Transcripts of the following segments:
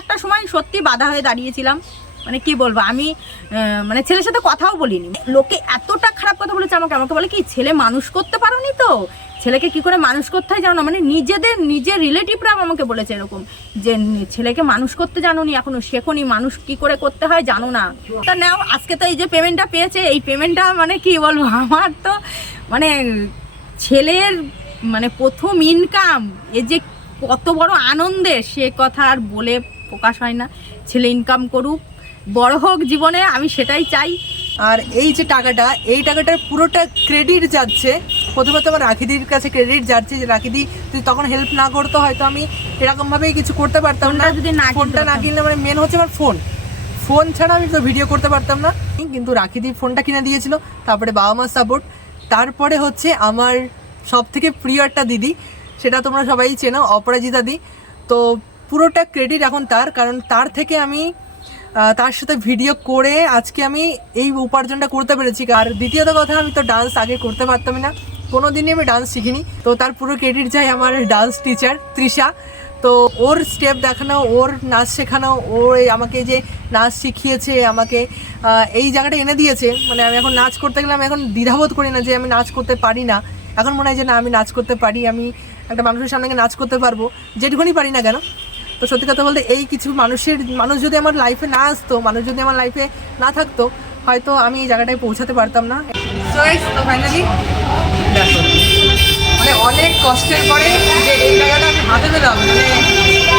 একটা সময় সত্যি বাধা হয়ে দাঁড়িয়েছিলাম। মানে কি বলবো, আমি মানে ছেলের সাথে কথাও বলিনি। লোকে এতটা খারাপ কথা বলেছে আমাকে, আমাকে বলে কি ছেলে মানুষ করতে পারোনি, তো ছেলেকে কি করে মানুষ করতে হয় জানো না। মানে নিজের রিলেটিভরা আমাকে বলেছে এরকম যে ছেলেকে মানুষ করতে জানোনি, এখনো শেখোনি, মানুষ কি করে করতে হয় জানো না। তা নাও আজকে তো এই যে পেমেন্টটা পেয়েছে, এই পেমেন্টটা মানে কি বলবো, আমার তো মানে ছেলের মানে প্রথম ইনকাম, এই যে কত বড় আনন্দের সে কথা আর বলে প্রকাশ হয় না। ছেলে ইনকাম করুক, বড় হোক জীবনে, আমি সেটাই চাই। আর এই যে টাকাটা, এই টাকাটার পুরোটা ক্রেডিট যাচ্ছে প্রথমত আমার রাখিদির কাছে, ক্রেডিট যাচ্ছে যে রাখিদি যদি তখন হেল্প না করতো হয়তো আমি এরকমভাবেই কিছু করতে পারতাম না। যদি ফোনটা না কিনলে মানে মেন হচ্ছে আমার ফোন ছাড়া আমি তো ভিডিও করতে পারতাম না। কিন্তু রাখিদি ফোনটা কিনে দিয়েছিল, তারপরে বাবা মার সাপোর্ট, তারপরে হচ্ছে আমার সব থেকে প্রিয় একটা দিদি, সেটা তোমরা সবাই চেনো, অপরাজিতা দি। তো পুরোটা ক্রেডিট এখন তার, কারণ তার থেকে আমি তার সাথে ভিডিও করে আজকে আমি এই উপার্জনটা করতে পেরেছি। আর দ্বিতীয়ত কথা, আমি তো ডান্স আগে করতে পারতামই না, কোনো দিনই আমি ডান্স শিখিনি। তো তার পুরো ক্রেডিট যায় আমার ডান্স টিচার তৃষা। তো ওর স্টেপ দেখানো, ওর নাচ শেখানো, ওর আমাকে যে নাচ শিখিয়েছে, আমাকে এই জায়গাটা এনে দিয়েছে। মানে আমি এখন নাচ করতে গেলে আমি এখন দ্বিধাবোধ করি না যে আমি নাচ করতে পারি না। এখন মনে হয় যে না, আমি নাচ করতে পারি, আমি একটা মানুষের সামনে নাচ করতে পারবো, যেটুকুনি পারি না কেন। তো সত্যি কথা বলতে এই কিছু মানুষ যদি আমার লাইফে না আসতো, মানুষ যদি আমার লাইফে না থাকতো, হয়তো আমি এই জায়গাটায় পৌঁছাতে পারতাম না। তো ফাইনালি দেখো, মানে অনেক কষ্টের পরে যে এই জায়গাটা আমি হাতে পেলাম, মানে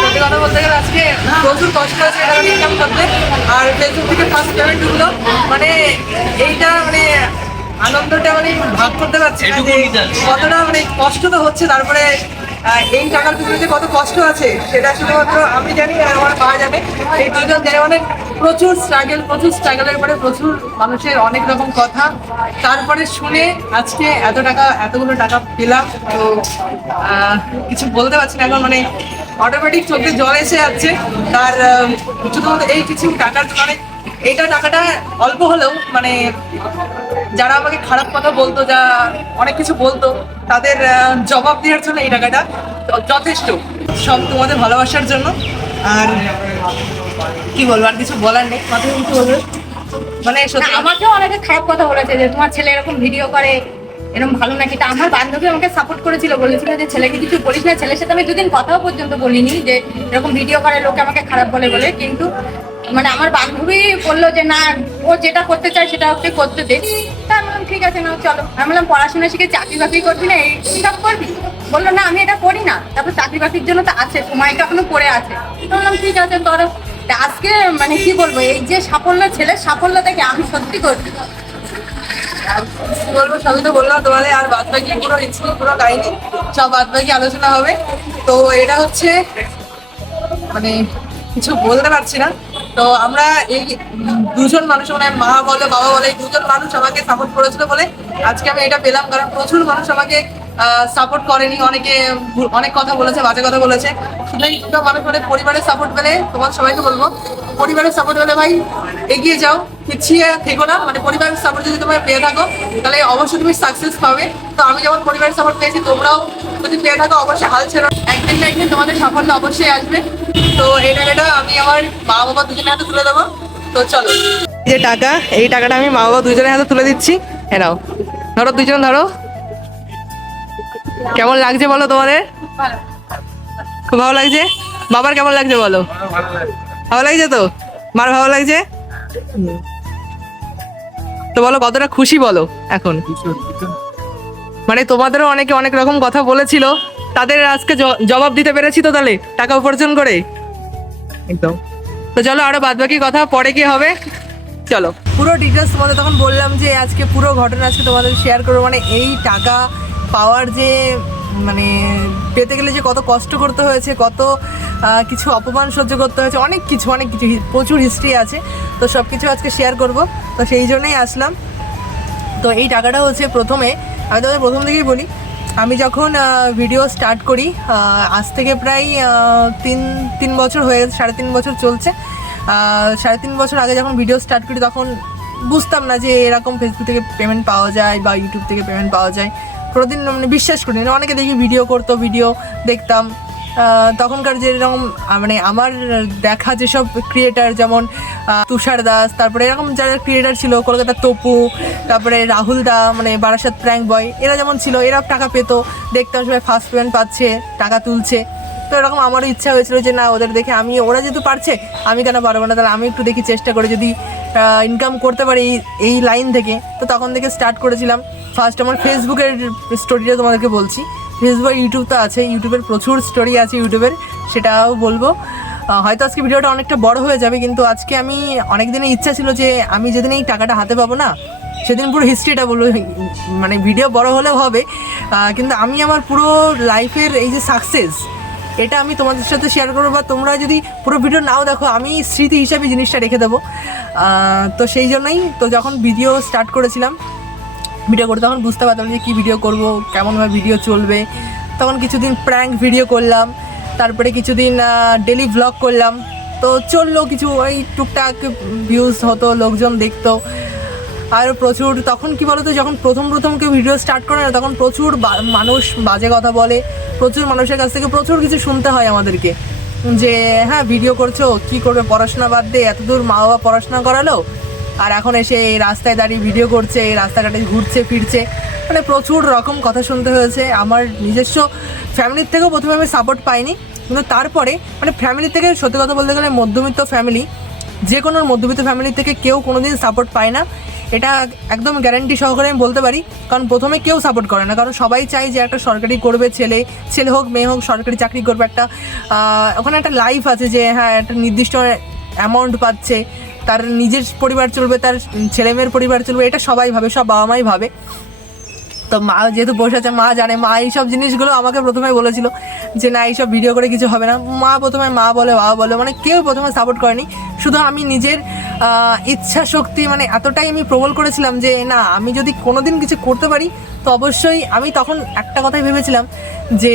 সত্যি কথা বলতে গেলে আজকে প্রচুর কষ্ট আছে এই টাকাটা ইনকাম করতে। আর ফেসবুক থেকে ফার্স্ট পেমেন্ট ঢুকলো, মানে এইটা মানে আনন্দটা মানে ভাগ করতে পারছি না যে কতটা মানে কষ্ট তো হচ্ছে। তারপরে এই টাকার পিছনে যে কত কষ্ট আছে সেটা শুধুমাত্র আমি জানি আর আমার মা জানে, এই দুজন জানে। মানে প্রচুর স্ট্রাগলের পরে প্রচুর মানুষের অনেক রকম কথা, তারপরে শুনে আজকে এতগুলো টাকা পেলাম। তো কিছু বলতে পারছি না এখন, মানে অটোমেটিক চোখে জল এসে যাচ্ছে। তার শুধুমাত্র এই কিছু টাকার জন্য, টাকাটা অল্প হলেও মানে যারা আমাকে খারাপ কথা বলতো, যা অনেক কিছু বলতো, তাদের জবাব দেওয়ার জন্য এই টাকাটা যথেষ্ট। সব তোমাদের ভালোবাসার জন্য। আর কি বলবো, আর কিছু বলার নেই, মাথায় কিছু বলবো মানে সত্যি আমাকেও অনেকে খারাপ কথা বলেছে যে তোমার ছেলে এরকম ভিডিও করে, এরকম ভালো নাকি। তা আমার বান্ধবী আমাকে সাপোর্ট করেছিল, বলেছিল যে ছেলেকে কিছু বলিস না। ছেলের সাথে আমি দুদিন কথাও পর্যন্ত বলিনি যে এরকম ভিডিও করে, লোকে আমাকে খারাপ বলে। কিন্তু মানে আমার বান্ধবী বললো যে না, ও যেটা করতে চায় সেটা ওকে করতে দে। তা আমি বললাম ঠিক আছে, না চলো। আমি বললাম পড়াশোনা শিখে চাকরি বাকরি করবি না, এইসব করবি? বললো না আমি এটা করি না। তারপর চাকরি বাকরির জন্য তো আছে, সময়টা এখনো পড়ে আছে। বললাম ঠিক আছে ধরো। আজকে মানে কি বলবো, এই যে সাফল্য, ছেলের সাফল্য দেখে আমি সত্যি করছি। বলবো, সবই তো বললাম তোমাদের। আর বাদ বাকি পুরো কাহিনী সব বাদ বাকি আলোচনা হবে। তো এটা হচ্ছে মানে কিছু বলতে পারছি না। তো আমরা এই দুজন মানুষ, মানে মা বলে বাবা বলে, এই দুজন মানুষ আমাকে সাপোর্ট করেছিল বলে আজকে আমি এটা পেলাম। কারণ প্রচুর মানুষ আমাকে সাপোর্ট করেনি, অনেকে অনেক কথা বলেছে, বাজে কথা বলেছে। শুধু এই দুটো মানুষ মানে পরিবারের সাপোর্ট পেলে, তোমার সবাইকে বলবো পরিবারের সাপোর্ট পেলে ভাই এগিয়ে যাও, পিছিয়ে থেকো না। মানে পরিবারের সাপোর্ট যদি তোমরা পেয়ে থাকো তাহলে অবশ্যই তুমি সাকসেস পাবে। তো আমি যেমন পরিবারের সাপোর্ট পেয়েছি, তোমরাও যদি পেয়ে থাকো অবশ্যই হাল ছেড়ো, একদিন না একদিন তোমাদের সাফল্য অবশ্যই আসবে। তো এই টাকাটা আমি আমার মা বাবা দুজনের হাতে তুলে দেবো। তো চলো, এই যে এই টাকাটা আমি মা বাবা দুজনের হাতে তুলে দিচ্ছি। হ্যাঁ নাও, ধরো দুজন ধরো। কেমন লাগছে বলো তোমাদের? খুব ভালো লাগছে। বাবার কেমন লাগছে বলো? ভালো লাগছে তো? মার ভালো লাগছে তো? বলো কতটা খুশি বলো এখন? মানে তোমাদেরও অনেকে অনেক রকম কথা বলেছিল, তাদের আজকে জবাব দিতে পেরেছি তো, তাহলে টাকা উপার্জন করে একদম। তো চলো, আরো বাদ বাকি কথা পরে কি হবে, চলো। পুরো ডিটেলস তোমাদের তখন বললাম যে আজকে পুরো ঘটনা আজকে তোমাদের শেয়ার করবো। মানে এই টাকা পাওয়ার যে মানে পেতে গেলে যে কত কষ্ট করতে হয়েছে, কত কিছু অপমান সহ্য করতে হয়েছে, অনেক কিছু প্রচুর হিস্ট্রি আছে। তো সব কিছু আজকে শেয়ার করব, তো সেই জন্যই আসলাম। তো এই টাকাটা হচ্ছে প্রথমে, আমি তোমাদের প্রথম থেকেই বলি, আমি যখন ভিডিও স্টার্ট করি, আজ থেকে প্রায় তিন বছর হয়ে গেছে, 3.5 বছর চলছে। 3.5 বছর আগে যখন ভিডিও স্টার্ট করি তখন বুঝতাম না যে এরকম ফেসবুক থেকে পেমেন্ট পাওয়া যায় বা ইউটিউব থেকে পেমেন্ট পাওয়া যায়। কোনোদিন মানে বিশ্বাস করি না। অনেকে দেখি ভিডিও করতো, ভিডিও দেখতাম, তখনকার যেরকম মানে আমার দেখা যেসব ক্রিয়েটার যেমন তুষার দাস, তারপরে এরকম যারা ক্রিয়েটার ছিল, কলকাতার তপু, তারপরে রাহুল দা মানে বারাসাত প্র্যাঙ্ক বয়, এরা যেমন ছিল, এরা টাকা পেতো, দেখতাম সবাই ফার্স্ট পেমেন্ট পাচ্ছে, টাকা তুলছে। তো এরকম আমারও ইচ্ছা হয়েছিল যে না, ওদের দেখে ওরা যেহেতু পারছে আমি কেন পারবো না, তাহলে আমি একটু দেখি চেষ্টা করে যদি ইনকাম করতে পারি এই লাইন থেকে। তো তখন থেকে স্টার্ট করেছিলাম। ফার্স্ট আমার ফেসবুকের স্টোরিটা তোমাদেরকে বলছি। ফেসবুক, ইউটিউব তো আছে, ইউটিউবের প্রচুর স্টোরি আছে ইউটিউবের, সেটাও বলবো। হয়তো আজকে ভিডিওটা অনেকটা বড় হয়ে যাবে, কিন্তু আজকে আমি অনেক দিনের ইচ্ছা ছিল যে আমি যেদিন এই টাকাটা হাতে পাবো না, সেদিন পুরো হিস্ট্রিটা বলবো। মানে ভিডিও বড় হলেও হবে, কিন্তু আমি আমার পুরো লাইফের এই যে সাকসেস, এটা আমি তোমাদের সাথে শেয়ার করবো। বা তোমরা যদি পুরো ভিডিও নাও দেখো, আমি স্মৃতি হিসাবে জিনিসটা রেখে দেবো। তো সেই জন্যই তো যখন ভিডিও স্টার্ট করেছিলাম, ভিডিও করতে তখন বুঝতে পারতাম যে কী ভিডিও করব, কেমনভাবে ভিডিও চলবে। তখন কিছুদিন প্র্যাঙ্ক ভিডিও করলাম, তারপরে কিছুদিন ডেলি ভ্লগ করলাম। তো চললো কিছু, ওই টুকটাক ভিউজ হতো, লোকজন দেখতো। আর প্রচুর তখন কি বলতো, যখন প্রথম কেউ ভিডিও স্টার্ট করে না, তখন প্রচুর মানুষ বাজে কথা বলে, প্রচুর মানুষের কাছ থেকে প্রচুর কিছু শুনতে হয় আমাদেরকে, যে হ্যাঁ ভিডিও করছো, কি করবে, পড়াশোনা বাদ দিয়ে এতদূর মা বাবা পড়াশোনা করালো, আর এখন এসে এই রাস্তায় দাঁড়িয়ে ভিডিও করছে, এই রাস্তাঘাটে ঘুরছে ফিরছে। মানে প্রচুর রকম কথা শুনতে হয়েছে। আমার নিজস্ব ফ্যামিলির থেকেও প্রথমে আমি সাপোর্ট পাইনি, কিন্তু তারপরে মানে ফ্যামিলি থেকে, সত্যি কথা বলতে গেলে মধ্যবিত্ত ফ্যামিলি, যে কোনো মধ্যবিত্ত ফ্যামিলি থেকে কেউ কোনো দিন সাপোর্ট পায় না, এটা একদম গ্যারান্টি সহকারে আমি বলতে পারি। কারণ প্রথমে কেউ সাপোর্ট করে না, কারণ সবাই চায় যে একটা সরকারি করবে, ছেলে হোক মেয়ে হোক সরকারি চাকরি করবে, একটা ওখানে একটা লাইফ আছে, যে হ্যাঁ একটা নির্দিষ্ট অ্যামাউন্ট পাচ্ছে, তার নিজের পরিবার চলবে, তার ছেলেমেয়ের পরিবার চলবে, এটা সবাই ভাবে, সব বাবা মাই ভাবে। তো মা যেহেতু বসে আছে, মা জানে, মা এইসব জিনিসগুলো আমাকে প্রথমে বলেছিল যে না, এইসব ভিডিও করে কিছু হবে না। প্রথমে মা বলে, বাবা বলে, মানে কেউ প্রথমে সাপোর্ট করেনি। শুধু আমি নিজের ইচ্ছা শক্তি মানে এতটাই আমি প্রবল করেছিলাম যে না, আমি যদি কোনোদিন কিছু করতে পারি তো অবশ্যই। আমি তখন একটা কথাই ভেবেছিলাম যে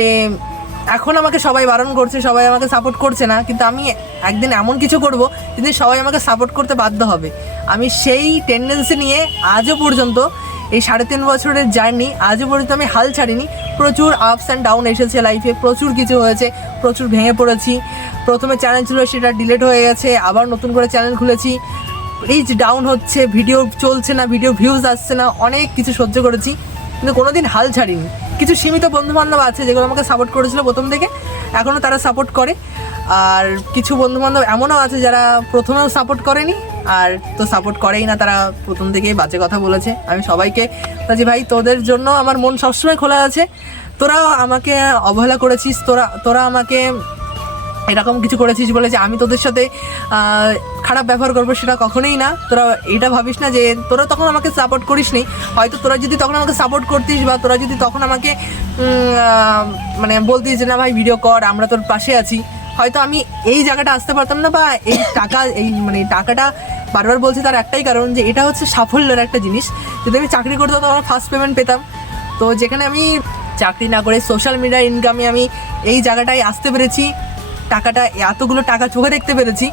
এখন আমাকে সবাই বারণ করছে, সবাই আমাকে সাপোর্ট করছে না, কিন্তু আমি একদিন এমন কিছু করব যেদিন সবাই আমাকে সাপোর্ট করতে বাধ্য হবে। আমি সেই টেন্ডেন্সি নিয়ে আজও পর্যন্ত, এই 3.5 বছরের জার্নি, আজও পর্যন্ত আমি হাল ছাড়িনি। প্রচুর আপস অ্যান্ড ডাউন এসেছে লাইফে, প্রচুর কিছু হয়েছে, প্রচুর ভেঙে পড়েছি। প্রথমে চ্যানেল ছিল, সেটা ডিলিট হয়ে গেছে, আবার নতুন করে চ্যানেল খুলেছি, রিচ ডাউন হচ্ছে, ভিডিও চলছে না, ভিডিও ভিউজ আসছে না, অনেক কিছু সহ্য করেছি, কিন্তু কোনোদিন হাল ছাড়িনি। কিছু সীমিত বন্ধুবান্ধব আছে যেগুলো আমাকে সাপোর্ট করেছিল প্রথম থেকে, এখনও তারা সাপোর্ট করে। আর কিছু বন্ধুবান্ধব এমনও আছে যারা প্রথমেও সাপোর্ট করেনি, আর তো সাপোর্ট করেই না, তারা প্রথম থেকেই বাজে কথা বলেছে। আমি সবাইকে বলছি, ভাই তোদের জন্য আমার মন সবসময় খোলা আছে, তোরা আমাকে অবহেলা করেছিস, তোরা আমাকে এরকম কিছু করেছিস বলে যে আমি তোদের সাথে খারাপ ব্যবহার করবো, সেটা কখনোই না। তোরা এটা ভাবিস না যে তোরা তখন আমাকে সাপোর্ট করিস নি। হয়তো তোরা যদি তখন আমাকে সাপোর্ট করতিস, বা তোরা যদি তখন আমাকে মানে বলতিস যে না ভাই ভিডিও কর, আমরা তোর পাশে আছি, হয়তো আমি এই জায়গাটা আসতে পারতাম না। বা এই টাকা, এই মানে টাকাটা বারবার বলছি তার একটাই কারণ, যে এটা হচ্ছে সাফল্যের একটা জিনিস। যদি আমি চাকরি করতাম তো আমার ফার্স্ট পেমেন্ট পেতাম। তো যেখানে আমি চাকরি না করে সোশ্যাল মিডিয়ার ইনকামে আমি এই জায়গাটায় আসতে পেরেছি, টাকাটা, এতগুলো টাকা চোখে দেখতে পেরেছি,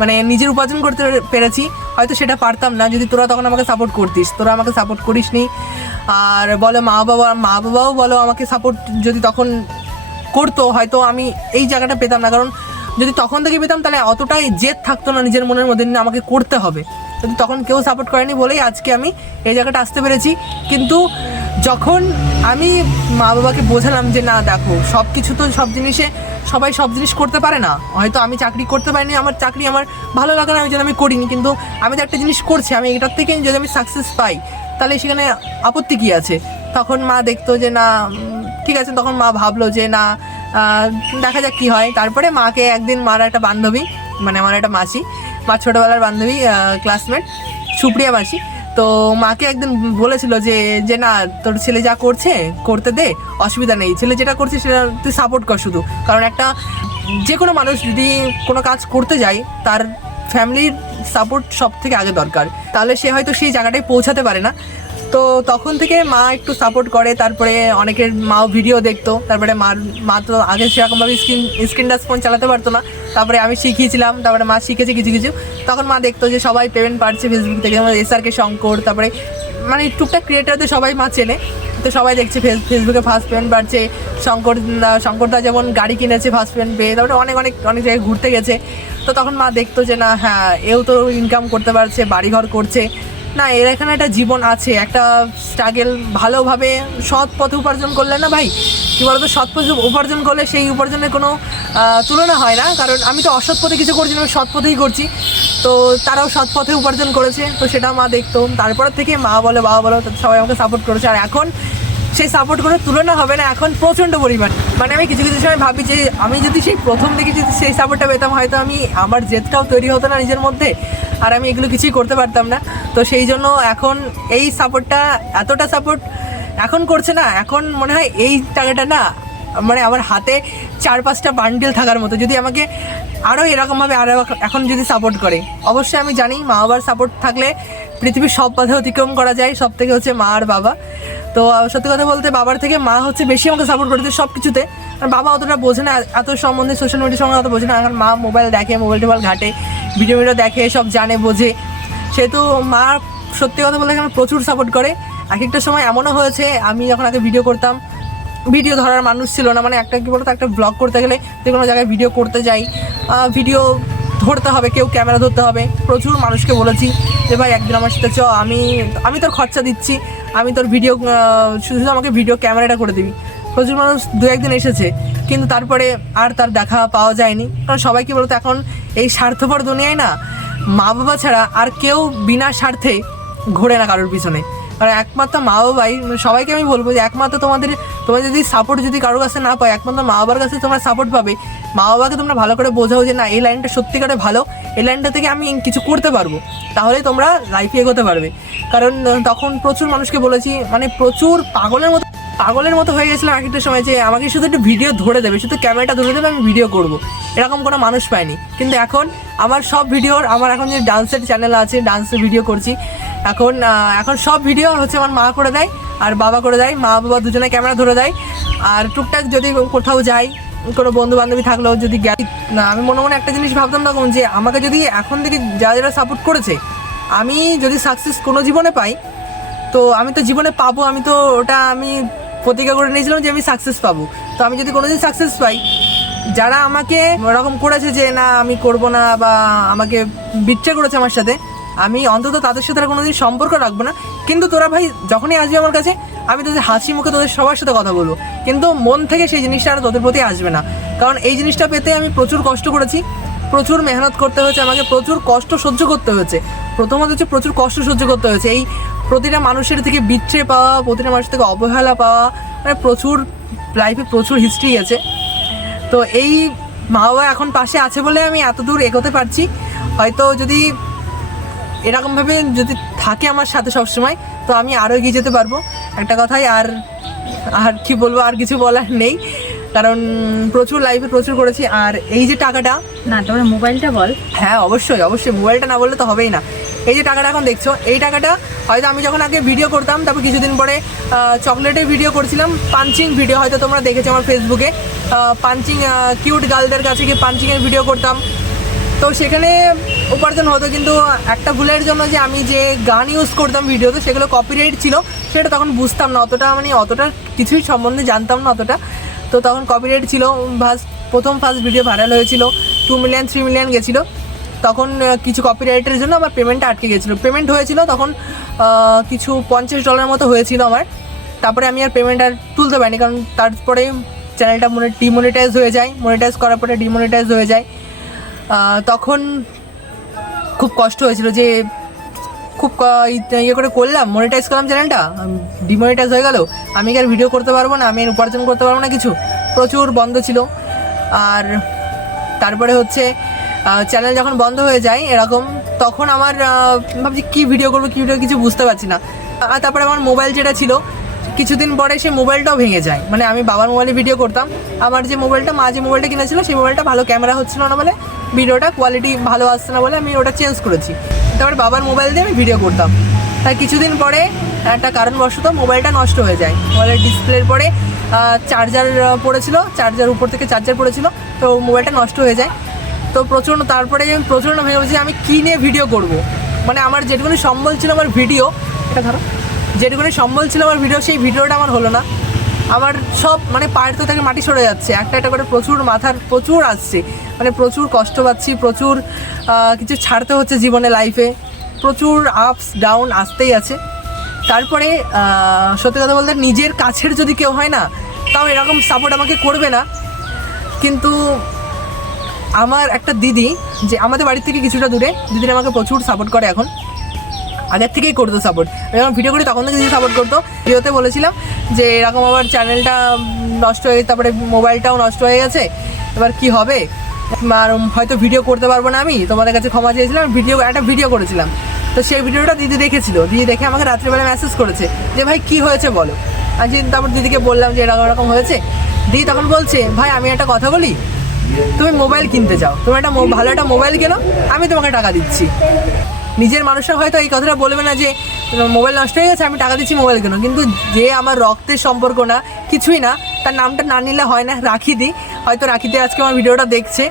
মানে নিজের উপার্জন করতে পেরেছি, হয়তো সেটা পারতাম না যদি তোরা তখন আমাকে সাপোর্ট করতিস। তোরা আমাকে সাপোর্ট করিস নি। আর বলো মা বাবাও বলো, আমাকে সাপোর্ট যদি তখন করতো, হয়তো আমি এই জায়গাটা পেতাম না। কারণ যদি তখন থেকে পেতাম, তাহলে অতটাই জেদ থাকতো না নিজের মনের মধ্যে, আমাকে করতে হবে। কিন্তু তখন কেউ সাপোর্ট করেনি বলেই আজকে আমি এই জায়গাটা আসতে পেরেছি। কিন্তু যখন আমি মা বাবাকে বোঝালাম যে না দেখো, সব কিছু তো সব জিনিসে সবাই সব জিনিস করতে পারে না, হয়তো আমি চাকরি করতে পারিনি, আমার চাকরি আমার ভালো লাগে না, আমি করিনি, কিন্তু আমি তো একটা জিনিস করছি, আমি এটার থেকে যদি আমি সাকসেস পাই তাহলে সেখানে আপত্তি কী আছে। তখন মা দেখতো যে না ঠিক আছে, তখন মা ভাবলো যে না দেখা যাক কী হয়। তারপরে মাকে একদিন, মার একটা বান্ধবী, মানে আমার একটা মাসি, মার ছোটোবেলার বান্ধবী, ক্লাসমেট, সুপ্রিয়া মাসি, তো মাকে একদিন বলেছিল যে না তোর ছেলে যা করতে দে, অসুবিধা নেই, ছেলে যেটা করছে সেটা তুই সাপোর্ট কর শুধু। কারণ একটা যে কোনো মানুষ যদি কোনো কাজ করতে যায়, তার ফ্যামিলির সাপোর্ট সব থেকে আগে দরকার, তাহলে সে হয়তো সেই জায়গাটায় পৌঁছাতে পারে না। তো তখন থেকে মা একটু সাপোর্ট করে। তারপরে অনেকের মাও ভিডিও দেখতো। তারপরে মা তো আগে সেরকমভাবে স্ক্রিন টাচ ফোন চালাতে পারতো না, তারপরে আমি শিখিয়েছিলাম, তারপরে মা শিখেছে কিছু। তখন মা দেখতো যে সবাই পেমেন্ট পাচ্ছে ফেসবুক থেকে, SRK শঙ্কর, তারপরে মানে টুকটাক ক্রিয়েটারদের সবাই মা চেনে। তো সবাই দেখছে ফেসবুকে ফার্স্ট পেমেন্ট বাড়ছে, শঙ্করদা যেমন গাড়ি কিনেছে ফার্স্ট পেমেন্ট পেয়ে, তারপরে অনেক অনেক অনেক জায়গায় ঘুরতে গেছে। তো তখন মা দেখতো যে না হ্যাঁ এও তো ইনকাম করতে পারছে, বাড়িঘর করছে, না এর এখানে একটা জীবন আছে, একটা স্ট্রাগেল, ভালোভাবে সৎ পথে উপার্জন করলে না ভাই কী বলতো, সৎ পথে উপার্জন করলে সেই উপার্জনের কোনো তুলনা হয় না। কারণ আমি তো অসৎ পথে কিছু করছি না, আমি সৎ পথেই করছি। তো তারাও সৎ পথে উপার্জন করেছে, তো সেটা মা দেখতো। তারপর থেকে মা বলে বাবা বলো সবাই আমাকে সাপোর্ট করেছে। আর এখন সেই সাপোর্ট করে তুলনা হবে না, এখন প্রচণ্ড পরিমাণ। মানে আমি কিছু কিছু সময় ভাবি যে আমি যদি সেই প্রথম থেকে যদি সেই সাপোর্টটা পেতাম, হয়তো আমার জেদটাও তৈরি হতো না নিজের মধ্যে, আর আমি এগুলো কিছুই করতে পারতাম না। তো সেই জন্য এখন এই সাপোর্টটা, এতটা সাপোর্ট এখন করছে না, এখন মনে হয় এই টাকাটা না মানে আমার হাতে 4-5টা বান্ডিল থাকার মতো। যদি আমাকে আরও এরকমভাবে আরও এখন যদি সাপোর্ট করে, অবশ্যই আমি জানি মা বাবার সাপোর্ট থাকলে পৃথিবীর সব বাধা অতিক্রম করা যায়। সব থেকে হচ্ছে মা আর বাবা। তো সত্যি কথা বলতে বাবার থেকে মা হচ্ছে বেশি আমাকে সাপোর্ট করেছে সব কিছুতে। আর বাবা অতটা বোঝে না এত সম্বন্ধে, সোশ্যাল মিডিয়ার সম্বন্ধে অত বোঝে না। এখন মা মোবাইল দেখে, মোবাইল ঘাটে, ভিডিও দেখে, সব জানে বোঝে। সেহেতু মা সত্যি কথা বলতে আমার প্রচুর সাপোর্ট করে। এক একটা সময় এমনও হয়েছে, আমি যখন আগে ভিডিও করতাম, ভিডিও ধরার মানুষ ছিল না, মানে একটা কী বলতো, একটা ব্লগ করতে গেলে যে কোনো জায়গায় ভিডিও করতে যাই, ভিডিও ধরতে হবে, কেউ ক্যামেরা ধরতে হবে। প্রচুর মানুষকে বলেছি যে ভাই একদিন আমার সাথে চ, আমি তোর খরচা দিচ্ছি, আমি তোর ভিডিও শুধু আমাকে ভিডিও ক্যামেরাটা করে দিবি। প্রচুর মানুষ 2-1 দিন এসেছে, কিন্তু তারপরে আর তার দেখা পাওয়া যায়নি। কারণ সবাই কী বলতো, এখন এই স্বার্থপর দুনিয়ায় না মা বাবা ছাড়া আর কেউ বিনা স্বার্থে ঘোরে না কারোর পিছনে। কারণ একমাত্র মা বাবাই, সবাইকে আমি বলবো যে একমাত্র তোমাদের যদি সাপোর্ট যদি কারোর কাছে না পায়, একমাত্র মা বাবার কাছে তোমরা সাপোর্ট পাবে। মা বাবাকে তোমরা ভালো করে বোঝাও যে না এই লাইনটা সত্যিকারে ভালো, এই লাইনটা থেকে আমি কিছু করতে পারবো, তাহলেই তোমরা লাইফে এগোতে পারবে। কারণ তখন প্রচুর মানুষকে বলেছি, মানে প্রচুর পাগলের মতো হয়ে গেছিলাম এক একটা সময়, যে আমাকে শুধু একটু ভিডিও ধরে দেবে, শুধু ক্যামেরাটা ধরে দেবে, আমি ভিডিও করব, এরকম কোনো মানুষ পাইনি। কিন্তু এখন আমার সব ভিডিওর, আমার এখন যে ডান্সের চ্যানেল আছে, ডান্সের ভিডিও করছি, এখন সব ভিডিও হচ্ছে আমার মা করে দেয় আর বাবা করে দেয়। মা বাবা দুজনে ক্যামেরা ধরে দেয়। আর টুকটাক যদি কোথাও যাই, কোনো বন্ধু বান্ধবী থাকলেও যদি না, আমি মনে মনে একটা জিনিস ভাবতাম তখন, যে আমাকে যদি এখন থেকে যারা সাপোর্ট করেছে, আমি যদি সাকসেস কোনো জীবনে পাই, তো আমি তো জীবনে পাবো, আমি তো ওটা আমি প্রতিজ্ঞা করে নিয়েছিলাম যে আমি সাকসেস পাবো। তো আমি যদি কোনোদিন সাকসেস পাই, যারা আমাকে ওরকম করেছে যে না আমি করব না, বা আমাকে বিট্রে করেছে আমার সাথে, আমি অন্তত তাদের সাথে আর কোনোদিন সম্পর্ক রাখবো না। কিন্তু তোরা ভাই যখনই আসবে আমার কাছে, আমি তোদের হাসি মুখে তোদের সবার সাথে কথা বলবো, কিন্তু মন থেকে সেই জিনিসটা আর তোদের প্রতি আসবে না। কারণ এই জিনিসটা পেতে আমি প্রচুর কষ্ট করেছি, প্রচুর মেহনত করতে হয়েছে, আমাকে প্রচুর কষ্ট সহ্য করতে হয়েছে। প্রথমত হচ্ছে প্রচুর কষ্ট সহ্য করতে হয়েছে, এই প্রতিটা মানুষের থেকে বিট্রে পাওয়া, প্রতিটা মানুষের থেকে অবহেলা পাওয়া, মানে প্রচুর লাইফে প্রচুর হিস্ট্রি আছে। তো এই মা বাবা এখন পাশে আছে বলে আমি এত দূর এগোতে পারছি। হয়তো যদি এরকমভাবে যদি থাকে আমার সাথে সবসময়, তো আমি আরও এগিয়ে যেতে পারবো। একটা কথাই, আর কি বলবো, আর কিছু বলার নেই, কারণ প্রচুর লাইফে প্রচুর করেছি। আর এই যে টাকাটা, না তোমার মোবাইলটা বল। হ্যাঁ অবশ্যই মোবাইলটা না বললে তো হবেই না। এই যে টাকাটা এখন দেখছো, এই টাকাটা হয়তো আমি যখন আগে ভিডিও করতাম, তারপর কিছুদিন পরে চকলেটের ভিডিও করছিলাম, পাঞ্চিং ভিডিও, হয়তো তোমরা দেখেছো আমার ফেসবুকে, পাঞ্চিং কিউট গার্লদের কাছে গিয়ে পাঞ্চিংয়ের ভিডিও করতাম। তো সেখানে উপার্জন হতো, কিন্তু একটা ভুলের জন্য যে আমি যে গান ইউজ করতাম ভিডিওতে, সেগুলো কপিরাইট ছিল, সেটা তখন বুঝতাম না অতটা, মানে অতটা কিছুই সম্বন্ধে জানতাম না অতটা। তো তখন কপিরাইট ছিল, প্রথম ফার্স্ট ভিডিও ভাইরাল হয়েছিল, 2 মিলিয়ন 3 মিলিয়ন গেছিলো। তখন কিছু কপিরাইটের জন্য আমার পেমেন্টটা আটকে গেছিলো। পেমেন্ট হয়েছিল তখন কিছু $50 মতো হয়েছিল আমার। তারপরে আমি আর পেমেন্ট আর তুলতে পারিনি, কারণ তারপরে চ্যানেলটা ডিমনিটাইজ হয়ে যায়, মনিটাইজ করার পরে ডিমনিটাইজ হয়ে যায়। তখন খুব কষ্ট হয়েছিল, যে খুব ইয়ে করে করলাম, মনিটাইজ করলাম চ্যানেলটা, ডিমনিটাইজ হয়ে গেল, আমি কি আর ভিডিও করতে পারবো না, আমি আর উপার্জন করতে পারবো না, কিছু প্রচুর বন্ধ ছিল। আর তারপরে হচ্ছে চ্যানেল যখন বন্ধ হয়ে যায় এরকম, তখন আমার ভাবছি কী ভিডিও করবো, কিছু বুঝতে পারছি না। আর তারপরে আমার মোবাইল যেটা ছিল, কিছুদিন পরে সেই মোবাইলটাও ভেঙে যায়। মানে আমি বাবার মোবাইলে ভিডিও করতাম, আমার যে মোবাইলটা, মা যে মোবাইলটা কিনেছিল, সেই মোবাইলটা ভালো ক্যামেরা হচ্ছিল না বলে, ভিডিওটা কোয়ালিটি ভালো আসছে না বলে আমি ওটা চেঞ্জ করেছি। তারপরে বাবার মোবাইল দিয়ে আমি ভিডিও করতাম। তাই কিছুদিন পরে একটা কারণবশত মোবাইলটা নষ্ট হয়ে যায়। মোবাইলের ডিসপ্লের পরে চার্জার পড়েছিল, চার্জার উপর থেকে চার্জার পড়েছিল, তো মোবাইলটা নষ্ট হয়ে যায়। তো তারপরে আমি প্রচণ্ড ভেঙে বলছি আমি কী নিয়ে ভিডিও করব। মানে আমার যেটুকুনি সম্বল ছিল আমার ভিডিও, এটা ধরো, যেটুকুনি সম্বল ছিল আমার ভিডিও, সেই ভিডিওটা আমার হলো না। আমার সব মানে পায়ের তো থেকে মাটি সরে যাচ্ছে, একটা একটা করে প্রচুর মাথার প্রচুর আসছে, মানে প্রচুর কষ্ট পাচ্ছি, প্রচুর কিছু ছাড়তে হচ্ছে জীবনে, লাইফে প্রচুর আপস ডাউন আসতেই আছে। তারপরে সত্যি কথা বলতে নিজের কাছের যদি কেউ হয় না, তাও এরকম সাপোর্ট আমাকে করবে না। কিন্তু আমার একটা দিদি, যে আমাদের বাড়ির থেকে কিছুটা দূরে, দিদির আমাকে প্রচুর সাপোর্ট করে, এখন আগের থেকেই করতো সাপোর্ট। আমি যখন ভিডিও করি তখন থেকে দিদি সাপোর্ট করতো। ভিডিওতে বলেছিলাম যে এরকম আবার চ্যানেলটা নষ্ট হয়ে গেছে, তারপরে মোবাইলটাও নষ্ট হয়ে গেছে, এবার কি হবে, আর হয়তো ভিডিও করতে পারবো না, আমি তোমাদের কাছে ক্ষমা চেয়েছিলাম। একটা ভিডিও করেছিলাম, তো সেই ভিডিওটা দিদি দেখেছিল, দিদি দেখে আমাকে রাত্রিবেলা মেসেজ করেছে যে ভাই কী হয়েছে বলো। আর তারপর দিদিকে বললাম যে এরকম এরকম হয়েছে। দিদি তখন বলছে, ভাই আমি একটা কথা বলি, তুমি মোবাইল কিনতে চাও, তুমি একটা ভালো একটা মোবাইল কেনো, আমি তোমাকে টাকা দিচ্ছি। নিজের মানুষরা হয়তো এই কথাটা বলবে না যে মোবাইল নষ্ট হয়ে গেছে আমি টাকা দিচ্ছি মোবাইল কেনো, কিন্তু যে আমার রক্তের সম্পর্ক না, কিছুই না, তার নামটা না নিলে হয় না। রাখিদি, হয়তো রাখিদি আজকে আমার ভিডিওটা দেখছে,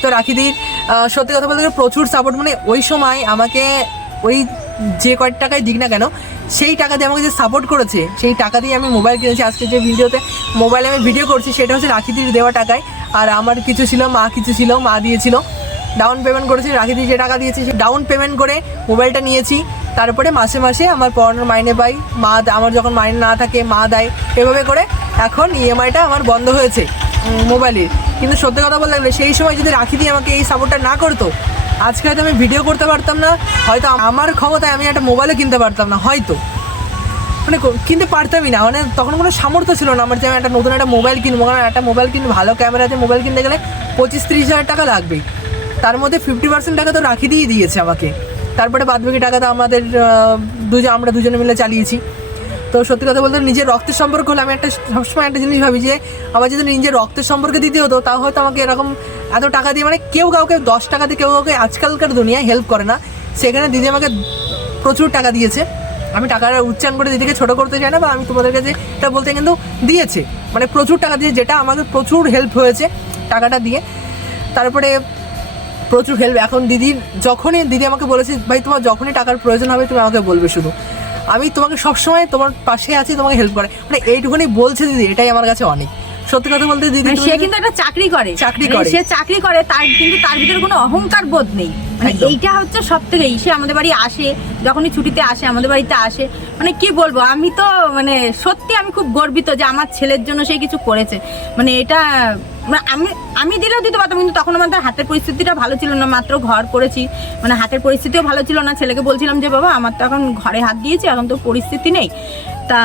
তো রাখিদির সত্যি কথা বলতে প্রচুর সাপোর্ট, মানে ওই সময় আমাকে ওই যে কয়েক টাকায় দিক না কেন, সেই টাকা দিয়ে আমাকে যে সাপোর্ট করেছে, সেই টাকা দিয়ে আমি মোবাইল কিনেছি। আজকে যে ভিডিওতে মোবাইলে আমি ভিডিও করছি সেটা হচ্ছে রাখিদির দেওয়া টাকায়। আর আমার কিছু ছিল, কিছু ছিল, মা দিয়েছিল, ডাউন পেমেন্ট করেছি, রাখিদি যে টাকা দিয়েছি সেই ডাউন পেমেন্ট করে মোবাইলটা নিয়েছি। তারপরে মাসে মাসে আমার পড়ানোর মাইনে পাই, মা আমার যখন মাইনে না থাকে মা দেয়, এভাবে করে এখন ইএমআইটা আমার বন্ধ হয়েছে মোবাইলের। কিন্তু সত্যি কথা বলতে গেলে সেই সময় যদি রাখিদি আমাকে এই সাপোর্টটা না করতো, আজকে হয়তো আমি ভিডিও করতে পারতাম না, হয়তো আমার ক্ষমতায় আমি একটা মোবাইলও কিনতে পারতাম না, হয়তো মানে কিনতে পারতামই না। মানে তখন কোনো সামর্থ্য ছিল না আমার যে আমি একটা নতুন একটা মোবাইল কিনবো, কারণ একটা মোবাইল কিনবো, ভালো ক্যামেরাতে মোবাইল কিনতে গেলে 25-30 হাজার টাকা লাগবেই। তার মধ্যে 50% টাকা তো রাখিদিই দিয়েছে আমাকে, তারপরে বাদবাকি টাকা তো আমাদের আমরা দুজনে মিলে চালিয়েছি। তো সত্যি কথা বলতে নিজের রক্তের সম্পর্ক হলে আমি একটা সবসময় একটা জিনিস ভাবি যে আমার যদি নিজের রক্তের সম্পর্কে দিতে হতো, তাও হয়তো আমাকে এরকম এত টাকা দিয়ে, মানে কেউ কাউকে 10 টাকা দিয়ে কেউ কাউকে আজকালকার দুনিয়ায় হেল্প করে না, সেখানে দিদি আমাকে প্রচুর টাকা দিয়েছে। আমি টাকাটা উচ্চারণ করে দিদিকে ছোটো করতে চাই না, বা আমি তোমাদের কাছে এটা বলতে, কিন্তু দিয়েছে, মানে প্রচুর টাকা দিয়ে, যেটা আমাকে প্রচুর হেল্প হয়েছে টাকাটা দিয়ে। তারপরে প্রচুর হেল্প এখন দিদির, যখনই দিদি আমাকে বলেছে ভাই তোমার যখনই টাকার প্রয়োজন হবে তুমি আমাকে বলবে, শুধু আমি তোমাকে সবসময় তোমার পাশে আছি, তোমাকে হেল্প করে, মানে এইটুকুনি বলছে দিদি, এটাই আমার কাছে অনেক। সত্যি কথা বলতে দিদি, সে কিন্তু একটা চাকরি করে, সে চাকরি করে, তার কিন্তু তার ভিতরে কোনো অহংকার বোধ নেই, মানে এইটা হচ্ছে সব থেকে। সে আমাদের বাড়ি আসে, যখনই ছুটিতে আসে আমাদের বাড়িতে আসে, মানে কি বলবো, আমি তো মানে সত্যি আমি খুব গর্বিত যে আমার ছেলের জন্য সে কিছু করেছে। মানে এটা আমি দিলেও দিতে পারতাম, কিন্তু তখন আমাদের হাতের পরিস্থিতিটা ভালো ছিল না, মাত্র ঘর করেছি, মানে হাতের পরিস্থিতিও ভালো ছিল না। ছেলেকে বলছিলাম যে বাবা আমার তো এখন ঘরে হাত দিয়েছি, এখন তো পরিস্থিতি নেই, তা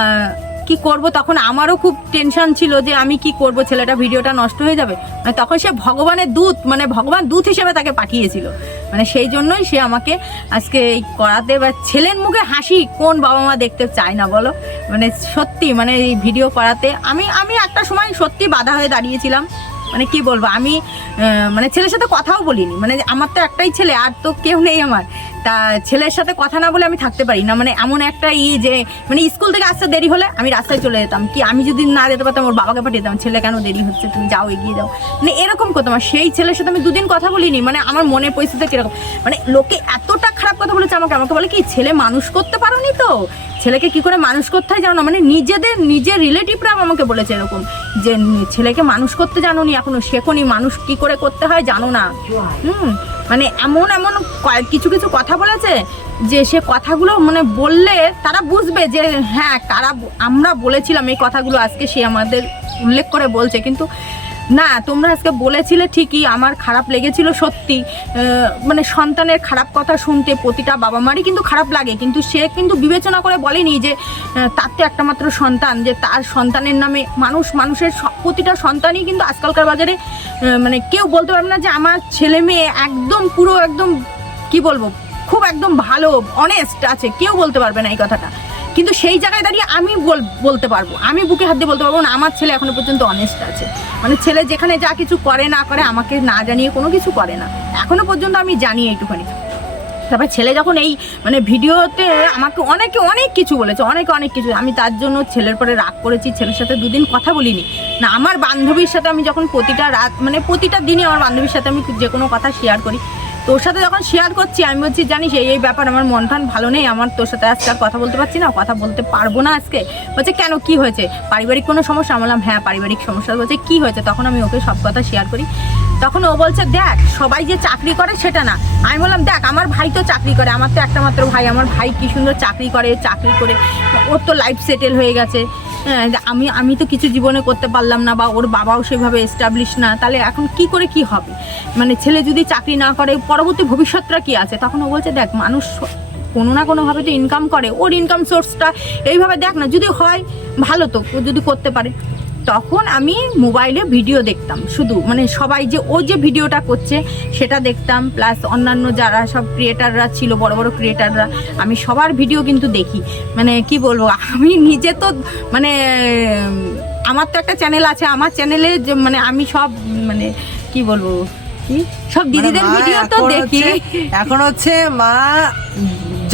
কি করব। তখন আমারও খুব টেনশন ছিল যে আমি কি করব, ছেলেটা ভিডিওটা নষ্ট হয়ে যাবে। মানে তখন সে ভগবানের দূত, মানে ভগবান দূত হিসেবে তাকে পাঠিয়েছিল, মানে সেই জন্যই সে আমাকে আজকে এই করাতে, বা ছেলের মুখে হাসি কোন বাবা মা দেখতে চায় না বলো। মানে সত্যি মানে এই ভিডিও করাতে আমি একটা সময় সত্যি বাধা হয়ে দাঁড়িয়েছিলাম। মানে কি বলবো, আমি মানে ছেলের সাথে কথাও বলিনি, মানে আমার তো একটাই ছেলে, আর তো কেউ নেই আমার, তা ছেলের সাথে কথা না বলে আমি থাকতে পারি না। মানে এমন একটা যে মানে স্কুল থেকে আসতে দেরি হলে আমি রাস্তায় চলে যেতাম, কি আমি যদি না যেতে পারতাম ওর বাবাকে পাঠিয়ে দিতাম, ছেলে কেন দেরি হচ্ছে, তুমি যাও এগিয়ে যাও, মানে এরকম করতাম। আর সেই ছেলের সাথে আমি 2 দিন কথা বলিনি, মানে আমার মনের পরিস্থিতি কিরকম, মানে লোকে এতটা খারাপ কথা বলেছে আমাকে বলে কি ছেলে মানুষ করতে পারোনি, তো ছেলেকে কি করে মানুষ করতে হয় জানো না। মানে নিজের রিলেটিভরা আমাকে বলেছে এরকম যে ছেলেকে মানুষ করতে জানোনি, এখনো শেখোনি, মানুষ কি করে করতে হয় জানো না। মানে এমন কিছু কথা বলেছে যে সে কথাগুলো মানে বললে তারা বুঝবে যে হ্যাঁ আমরা বলেছিলাম এই কথাগুলো, আজকে সে আমাদের উল্লেখ করে বলছে। কিন্তু না, তোমরা আজকে বলেছিলে ঠিকই, আমার খারাপ লেগেছিল সত্যি। মানে সন্তানের খারাপ কথা শুনতে প্রতিটা বাবা মারই কিন্তু খারাপ লাগে, কিন্তু সে কিন্তু বিবেচনা করে বলেনি যে তার তো একটা মাত্র সন্তান, যে তার সন্তানের নামে মানুষের প্রতিটা সন্তানই কিন্তু আজকালকার বাজারে মানে কেউ বলতে পারবে না যে আমার ছেলে মেয়ে একদম পুরো একদম কি বলবো খুব একদম ভালো অনেস্ট আছে, কেউ বলতে পারবে না এই কথাটা। কিন্তু সেই জায়গায় দাঁড়িয়ে আমি বলতে পারবো, আমি বুকে হাত দিয়ে বলতে পারবো না আমার ছেলে এখনো পর্যন্ত অনেস্ট আছে। মানে ছেলে যেখানে যা কিছু করে না করে আমাকে না জানিয়ে কোনো কিছু করে না, এখনো পর্যন্ত আমি জানি এইটুখানি। তারপর ছেলে যখন এই মানে ভিডিওতে আমাকে অনেক কিছু বলেছে, অনেক কিছু, আমি তার জন্য ছেলের পরে রাগ করেছি, ছেলের সাথে 2 দিন কথা বলিনি। না, আমার বান্ধবীর সাথে আমি যখন প্রতিটা রাত মানে প্রতিটা দিনই আমার বান্ধবীর সাথে আমি যে কোনো কথা শেয়ার করি, তোর সাথে যখন শেয়ার করছি আমি বলছি জানিস এই ব্যাপার, আমার মন টান ভালো নেই, আমার তোর সাথে আজকে আর কথা বলতে পারছি না, কথা বলতে পারবো না আজকে। বলছে কেন, কি হয়েছে, পারিবারিক কোনো সমস্যা? আমি বললাম হ্যাঁ পারিবারিক সমস্যা। বলছে কি হয়েছে? তখন আমি ওকে সব কথা শেয়ার করি। তখন ও বলছে দেখ সবাই যে চাকরি করে সেটা না। আমি বললাম দেখ আমার ভাই তো চাকরি করে, আমার তো একটা মাত্র ভাই, আমার ভাই কি সুন্দর চাকরি করে, ওর তো লাইফ সেটেল হয়ে গেছে। আমি তো কিছু জীবনে করতে পারলাম না, বা ওর বাবাও সেভাবে এস্টাবলিশ না, তাহলে এখন কি করে কি হবে, মানে ছেলে যদি চাকরি না করে পরবর্তী ভবিষ্যৎটা কি আছে? তখন ও বলছে দেখ মানুষ কোনো না কোনোভাবে তো ইনকাম করে, ওর ইনকাম সোর্সটা এইভাবে দেখ না, যদি হয় ভালো তো, ও যদি করতে পারে। তখন আমি মোবাইলে ভিডিও দেখতাম শুধু, মানে সবাই যে ও যে ভিডিওটা করছে সেটা দেখতাম, প্লাস অন্যান্য যারা সব ক্রিয়েটাররা ছিল, বড় বড় ক্রিয়েটাররা, আমি সবার ভিডিও কিন্তু দেখি। মানে কি বলবো, আমি নিজে তো মানে আমার তো একটা চ্যানেল আছে, আমার চ্যানেলে যে মানে আমি সব মানে কি বলবো কি সব দিদিদের ভিডিও তো দেখি। এখন হচ্ছে মা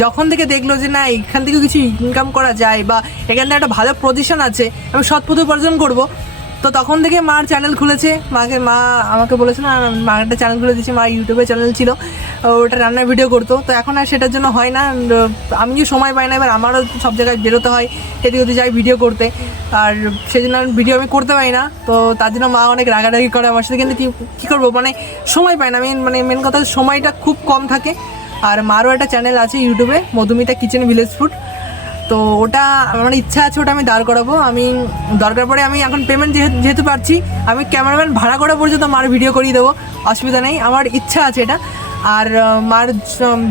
যখন থেকে দেখলো যে না এখান থেকে কিছু ইনকাম করা যায় বা এখান থেকে একটা ভালো পজিশন আছে, আমি সৎ পথে উপার্জন করবো, তো তখন থেকে মার চ্যানেল খুলেছে। মা আমাকে বলেছে না, মা একটা চ্যানেল খুলে দিয়েছে, মা ইউটিউবে চ্যানেল ছিল, ওটা রান্নার ভিডিও করতো। তো এখন আর সেটার জন্য হয় না, আমি যে সময় পাই না, এবার আমারও সব জায়গায় বেরোতে হয়, এদিকে ওদিকে যাই ভিডিও করতে, আর সেই জন্য ভিডিও আমি করতে পারি না। তো তার জন্য মা অনেক রাগারাগি করে আমার সাথে, কিন্তু কী করবো, মানে সময় পাই না আমি, মানে মেন কথা সময়টা খুব কম থাকে। আর মারও একটা চ্যানেল আছে ইউটিউবে, মধুমিতা কিচেন ভিলেজ ফুড, তো ওটা আমার ইচ্ছা আছে, ওটা আমি দাঁড় করাবো। আমি দরকার পড়ে আমি এখন পেমেন্ট যেহেতু পাচ্ছি, আমি ক্যামেরাম্যান ভাড়া করা পর্যন্ত মার ভিডিও করিয়ে দেবো, অসুবিধা নেই, আমার ইচ্ছা আছে এটা। আর মার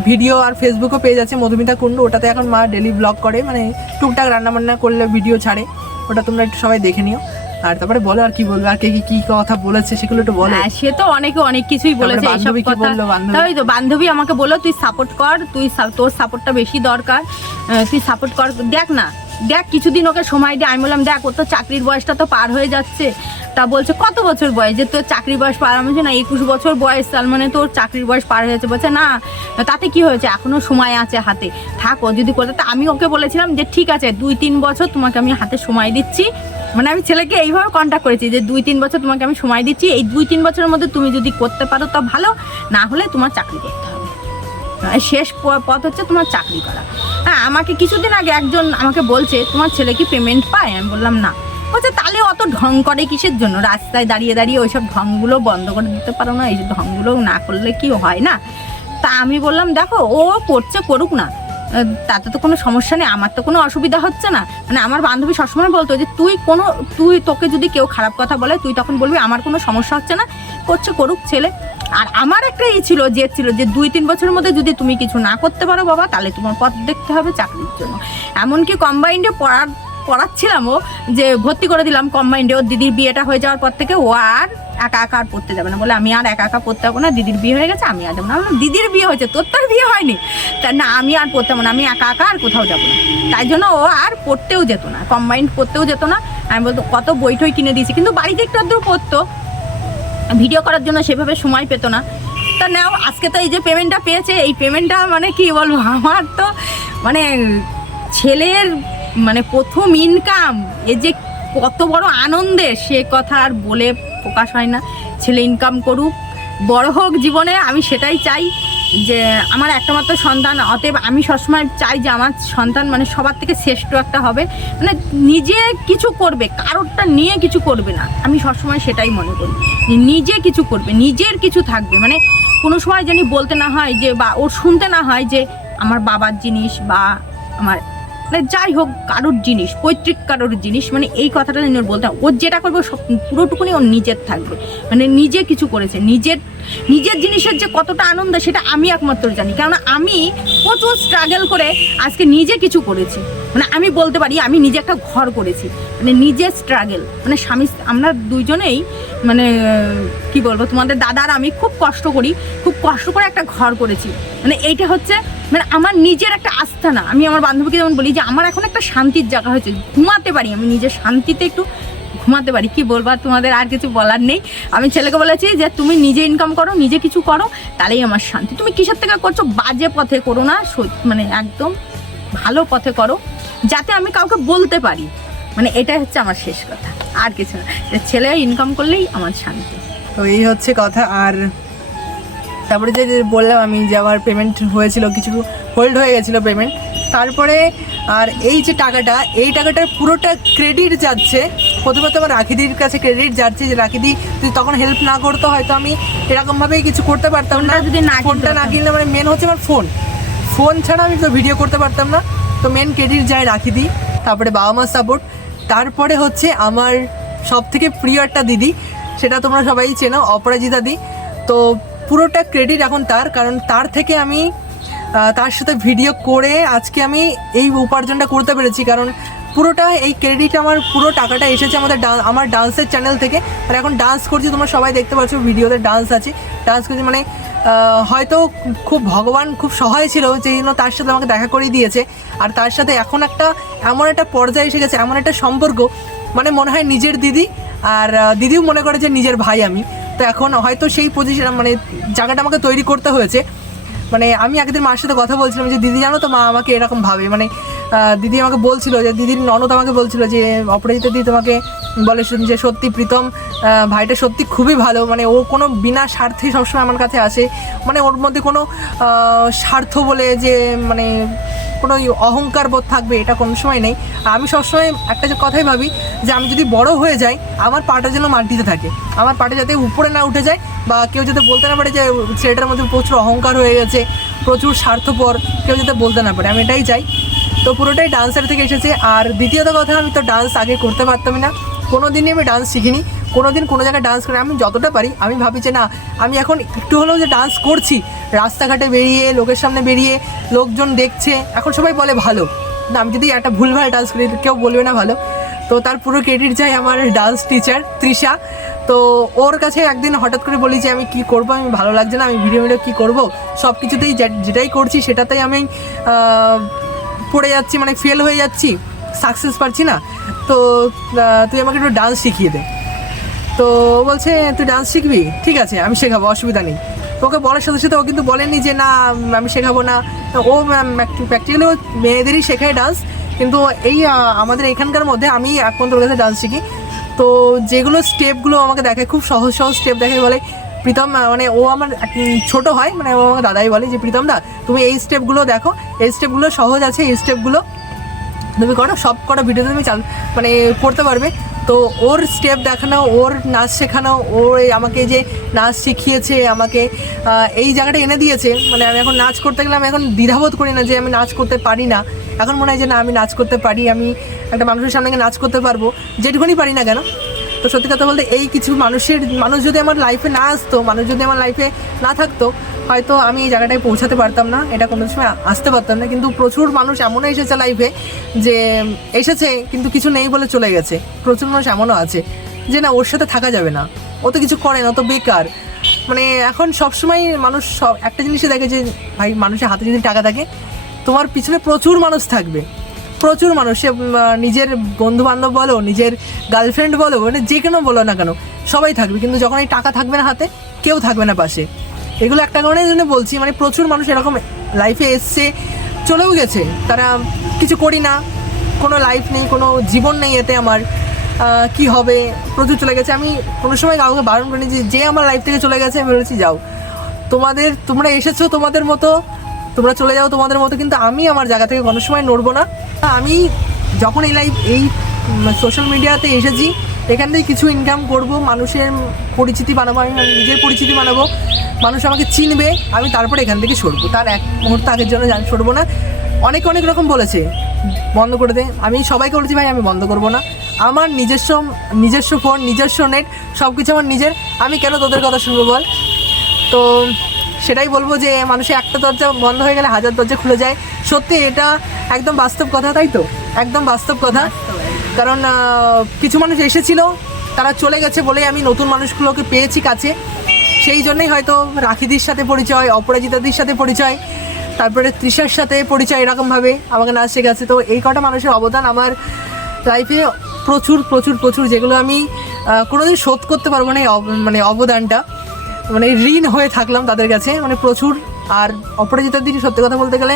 ভিডিও আর ফেসবুকও পেজ আছে মধুমিতা কুণ্ডু, ওটাতে এখন মা ডেলি ব্লগ করে, মানে টুকটাক রান্নাবান্না করলে ভিডিও ছাড়ে, ওটা তোমরা একটু সবাই দেখে নিও। আর তারপরে বলো আর কি বলবো, আর কে কি কথা বলেছে সেগুলো একটু বলো। সে তো অনেকে অনেক কিছুই বলেছে, এইসব কথা। তাই তো বান্ধবী আমাকে বললো তুই সাপোর্ট কর, তোর সাপোর্টটা বেশি দরকার, তুই সাপোর্ট কর, দেখ না দেখ কিছুদিন ওকে সময় দিয়ে। আমি বললাম দেখ ওর তো চাকরির বয়সটা তো পার হয়ে যাচ্ছে। তা বলছে কত বছর বয়স যে তোর চাকরির বয়স পার? আমি বলছি না 21 বছর বয়স, তার মানে তোর চাকরির বয়স পার হয়ে যাচ্ছে। বলছে না তাতে কি হয়েছে, এখনো সময় আছে হাতে, থাকো যদি করতে। তা আমি ওকে বলেছিলাম যে ঠিক আছে 2-3 বছর তোমাকে আমি হাতে সময় দিচ্ছি, মানে আমি ছেলেকে এইভাবে কন্ট্যাক্ট করেছি যে 2-3 বছর তোমাকে আমি সময় দিচ্ছি, এই 2-3 বছরের মধ্যে তুমি যদি করতে পারো তা ভালো, না হলে তোমার চাকরি করতে হবে, শেষ পথ হচ্ছে তোমার চাকরি করা। হ্যাঁ আমাকে কিছুদিন আগে একজন আমাকে বলছে তোমার ছেলে কি পেমেন্ট পায়? আমি বললাম না। বলছে তাহলে অত ঢং করে কিসের জন্য, রাস্তায় দাঁড়িয়ে দাঁড়িয়ে ওইসব ঢংগুলো বন্ধ করে দিতে পারো না, এই ঢংগুলো না করলে কি হয় না? তা আমি বললাম দেখো ও করছে করুক না, তাতে তো কোনো সমস্যা নেই, আমার তো কোনো অসুবিধা হচ্ছে না। মানে আমার বান্ধবী সবসময় বলতো যে তোকে যদি কেউ খারাপ কথা বলে তুই তখন বলবি আমার কোনো সমস্যা হচ্ছে না, করছে করুক ছেলে। আর আমার একটা জেদ ছিল যে 2-3 বছরের মধ্যে যদি তুমি কিছু না করতে পারো বাবা, তাহলে তোমার পথ দেখতে হবে চাকরির জন্য। এমনকি কম্বাইন্ডে পড়াচ্ছিলাম, ও যে ভর্তি করে দিলাম কম্বাইন্ডে, ওর দিদির বিয়েটা হয়ে যাওয়ার পর থেকে ও আর একা একা আর পড়তে যাবে না, বলে আমি আর একা একা পড়তে যাবো না, দিদির বিয়ে হয়ে গেছে আমি আর যাবো না। দিদির বিয়ে হয়েছে তোর তার বিয়ে হয়নি, তা না আমি আর পড়তে যাবো না, আমি একা একা আর কোথাও যাবো না। তাই জন্য ও আর পড়তেও যেত না, কম্বাইন্ড পড়তেও যেত না। আমি বলতো কত বই টই কিনে দিয়েছি, কিন্তু বাড়িতে একটু আধটু পড়তো, ভিডিও করার জন্য সেভাবে সময় পেত না। তা নাও আজকে তো এই যে পেমেন্টটা পেয়েছে, এই পেমেন্টটা মানে কি বলবো, আমার তো মানে ছেলের মানে প্রথম ইনকাম, এ যে কত বড় আনন্দের সে কথা আর বলে প্রকাশ হয় না। ছেলে ইনকাম করুক, বড় হোক জীবনে, আমি সেটাই চাই যে আমার একটা মাত্র সন্তান, অতএব আমি সবসময় চাই যে আমার সন্তান মানে সবার থেকে শ্রেষ্ঠ একটা হবে, মানে নিজে কিছু করবে, কারোরটা নিয়ে কিছু করবে না। আমি সবসময় সেটাই মনে করি যে নিজে কিছু করবে, নিজের কিছু থাকবে, মানে কোনো সময় জানি বলতে না হয় যে, বা ওর শুনতে না হয় যে আমার বাবার জিনিস বা আমার মানে যাই হোক কারোর জিনিস, পৈতৃক কারোর জিনিস, মানে এই কথাটা যেন ওর বলতে হয়। ওর যেটা করবে সব পুরোটুকুনি ওর নিজের থাকবে, মানে নিজে কিছু করেছে, নিজের জিনিসের যে কতটা আনন্দ সেটা আমি একমাত্র জানি, কেননা আমি প্রচুর স্ট্রাগল করে আজকে নিজে কিছু করেছি। মানে আমি বলতে পারি আমি নিজে একটা ঘর করেছি, মানে নিজের স্ট্রাগল, মানে স্বামী আমরা দুইজনেই মানে কি বলবো তোমাদের দাদার আমি খুব কষ্ট করে একটা ঘর করেছি। মানে এইটা হচ্ছে মানে আমার নিজের একটা আস্থানা। আমি আমার বান্ধবীকে যেমন বলি যে আমার এখন একটা শান্তির জায়গা হয়েছে, ঘুমাতে পারি, আমি নিজের শান্তিতে একটু ঘুমাতে পারি। কি বলবো তোমাদের, আর কিছু বলার নেই। আমি ছেলেকে বলেছি যে তুমি নিজে ইনকাম করো, নিজে কিছু করো, তাহলেই আমার শান্তি। তুমি কিসের থেকে করছো, বাজে পথে করো না, মানে একদম ভালো পথে করো, যাতে আমি কাউকে বলতে পারি, মানে এটাই হচ্ছে আমার শেষ কথা, আর কিছু না। ছেলে ইনকাম করলেই আমার শান্তি। তো এই হচ্ছে কথা। আর তারপরে যে বললাম আমি যে আমার পেমেন্ট হয়েছিল, কিছু হোল্ড হয়ে গেছিলো পেমেন্ট, তারপরে আর এই যে টাকাটা, এই টাকাটার পুরোটা ক্রেডিট যাচ্ছে প্রথমত আমার রাখিদির কাছে, ক্রেডিট যাচ্ছে যে রাখিদি যদি তখন হেল্প না করতো হয়তো আমি এরকমভাবেই কিছু করতে পারতাম না। যদি না ফোনটা না কিনলে মানে মেন হচ্ছে আমার ফোন ছাড়া আমি তো ভিডিও করতে পারতাম না। তো মেন ক্রেডিট যায় রাখিদি, তারপরে বাবা মার সাপোর্ট, তারপরে হচ্ছে আমার সব থেকে প্রিয় একটা দিদি, সেটা তোমরা সবাই চেনো, অপরাজিতা দি। তো পুরোটা ক্রেডিট এখন তার, কারণ তার থেকে আমি তার সাথে ভিডিও করে আজকে আমি এই উপার্জনটা করতে পেরেছি। কারণ পুরোটা এই ক্রেডিট আমার পুরো টাকাটা এসেছে আমার ডান্সের চ্যানেল থেকে। আর এখন ডান্স করছি, তোমরা সবাই দেখতে পাচ্ছ ভিডিওতে ডান্স আছে, ডান্স করছি মানে হয়তো খুব ভগবান খুব সহায় ছিল যে জন্য তার সাথে আমাকে দেখা করিয়ে দিয়েছে। আর তার সাথে এখন এমন একটা পর্যায়ে এসে গেছে, এমন একটা সম্পর্ক, মানে মনে হয় নিজের দিদি, আর দিদিও মনে করে যে নিজের ভাই আমি। তো এখন হয়তো সেই পজিশন মানে জায়গাটা আমাকে তৈরি করতে হয়েছে। মানে আমি একদিন মার সাথে কথা বলছিলাম যে দিদি জানো তো মা আমাকে এরকম ভাবে, মানে দিদি আমাকে বলছিল যে দিদির ননদ আমাকে বলছিল যে অপরাজিতা দিদি তোমাকে বলে যে সত্যি প্রীতম ভাইটা সত্যি খুবই ভালো, মানে ও কোনো বিনা স্বার্থে সবসময় আমার কাছে আসে, মানে ওর মধ্যে কোনো স্বার্থ বলে যে মানে কোনো অহংকার বোধ থাকবে এটা কোনো সময় নেই। আর আমি সবসময় একটা যে কথাই ভাবি যে আমি যদি বড় হয়ে যাই আমার পাটা যেন মাটিতে থাকে, আমার পাটা যাতে উপরে না উঠে যায়, বা কেউ যাতে বলতে না পারে যে ছেলেটার মধ্যে প্রচুর অহংকার হয়ে গেছে, প্রচুর স্বার্থপর, কেউ যাতে বলতে না পারে, আমি এটাই চাই। তো পুরোটাই ডান্সের থেকে এসেছে। আর দ্বিতীয়ত কথা, আমি তো ডান্স আগে করতে পারতামই না, কোনো দিনই আমি ডান্স শিখিনি, কোনো দিন কোনো জায়গায় ডান্স করে আমি যতটা পারি আমি ভাবি যে না আমি এখন একটু হলেও যে ডান্স করছি, রাস্তাঘাটে বেরিয়ে লোকের সামনে বেরিয়ে লোকজন দেখছে, এখন সবাই বলে ভালো না, আমি যদি একটা ভুলভাল ডান্স করি কেউ বলবে না ভালো। তো তার পুরো ক্রেডিট যায় আমার ডান্স টিচার তৃষা। তো ওর কাছে একদিন হঠাৎ করে বলি যে আমি কি করব, আমি ভালো লাগছে না, আমি ভিডিও কী করবো, সব কিছুতেই যেটাই করছি সেটাতেই আমি পড়ে যাচ্ছি, মানে ফেল হয়ে যাচ্ছি, সাকসেস পাচ্ছি না, তো তুই আমাকে একটু ডান্স শিখিয়ে দে। তো বলছে তুই ডান্স শিখবি, ঠিক আছে আমি শেখাবো, অসুবিধা নেই। ওকে বলার সাথে সাথে ও কিন্তু বলেনি যে না আমি শেখাবো না, ও প্র্যাকটিক্যালি ও মেয়েদেরই শেখায় ডান্স, কিন্তু এই আমাদের এখানকার মধ্যে আমি এক পর্যন্ত ওর কাছে ডান্স শিখি। তো যেগুলো স্টেপগুলো আমাকে দেখায়, খুব সহজ সহজ স্টেপ দেখায়, বলে প্রীতম মানে ও আমার ছোটো হয়, মানে ও আমাকে দাদাই বলে যে প্রীতম দা তুমি এই স্টেপগুলো দেখো, এই স্টেপগুলো সহজ আছে, এই স্টেপগুলো তুমি করো, সব কটা ভিডিওতে তুমি মানে করতে পারবে। তো ওর স্টেপ দেখানো, ওর নাচ শেখানো, ও আমাকে যে নাচ শিখিয়েছে, আমাকে এই জায়গাটা এনে দিয়েছে, মানে আমি এখন নাচ করতে গেলে আমি এখন দ্বিধাবোধ করি না যে আমি নাচ করতে পারি না, এখন মনে হয় যে না আমি নাচ করতে পারি, আমি একটা মানুষের সামনে নাচ করতে পারবো, যেটুকুনি পারি না কেন। তো সত্যি কথা বলতে এই কিছু মানুষ যদি আমার লাইফে না আসতো, মানুষ যদি আমার লাইফে না থাকতো, হয়তো আমি এই জায়গাটায় পৌঁছাতে পারতাম না, এটা কোনো সময় আসতে পারতাম না। কিন্তু প্রচুর মানুষ এমনও এসেছে লাইফে যে এসেছে কিন্তু কিছু নেই বলে চলে গেছে, প্রচুর মানুষ এমনও আছে যে না ওর সাথে থাকা যাবে না, ও তো কিছু করে না, ও তো বেকার। মানে এখন সবসময় মানুষ একটা জিনিসই দেখে যে ভাই মানুষের হাতে যদি টাকা থাকে তোমার পিছনে প্রচুর মানুষ থাকবে, প্রচুর মানুষ, সে নিজের বন্ধু বান্ধব বলো, নিজের গার্লফ্রেন্ড বলো, মানে যে কোনো বলো না কেন সবাই থাকবে, কিন্তু যখন এই টাকা থাকবে না হাতে কেউ থাকবে না পাশে। এগুলো একটা কারণের জন্য বলছি, মানে প্রচুর মানুষ এরকম লাইফে এসছে, চলেও গেছে, তারা কিছু করি না, কোনো লাইফ নেই, কোনো জীবন নেই, এতে আমার কি হবে, প্রচুর চলে গেছে। আমি কোনো সময় কাউকে বারণ করিনি যে আমার লাইফ থেকে চলে গেছে, আমি বলেছি যাও, তোমরা এসেছো তোমাদের মতো, তোমরা চলে যাও তোমাদের মতো, কিন্তু আমি আমার জায়গা থেকে কোনো সময় নড়বো না। আমি যখন এই সোশ্যাল মিডিয়াতে এসেছি এখান থেকে কিছু ইনকাম করব, মানুষের পরিচিতি বানাবো, আমি নিজের পরিচিতি বানাবো, মানুষ আমাকে চিনবে, আমি তারপরে এখান থেকে সরবো, তার এক মুহূর্ত আগের জন্য সরবো না। অনেক রকম বলেছে বন্ধ করে দে, আমি সবাইকে বলেছি ভাই আমি বন্ধ করবো না, আমার নিজস্ব ফোন, নিজস্ব নেট, সব কিছু আমার নিজের, আমি কেন তোদের কথা শুনবো বল। তো সেটাই বলবো যে মানুষের একটা দরজা বন্ধ হয়ে গেলে হাজার দরজা খুলে যায়, সত্যি এটা একদম বাস্তব কথা, তাই তো একদম বাস্তব কথা। কারণ কিছু মানুষ এসেছিল তারা চলে গেছে বলেই আমি নতুন মানুষগুলোকে পেয়েছি কাছে, সেই জন্যই হয়তো রাখিদির সাথে পরিচয়, অপরাজিতাদির সাথে পরিচয়, তারপরে তৃষার সাথে পরিচয়, এরকমভাবে আমাকে নাচ শেখাচ্ছে। তো এই কটা মানুষের অবদান আমার লাইফে প্রচুর প্রচুর প্রচুর, যেগুলো আমি কোনোদিন শোধ করতে পারবো না, মানে অবদানটা, মানে ঋণ হয়ে থাকলাম তাদের কাছে, মানে প্রচুর। আর অপরাজিতার দিদি সত্যি কথা বলতে গেলে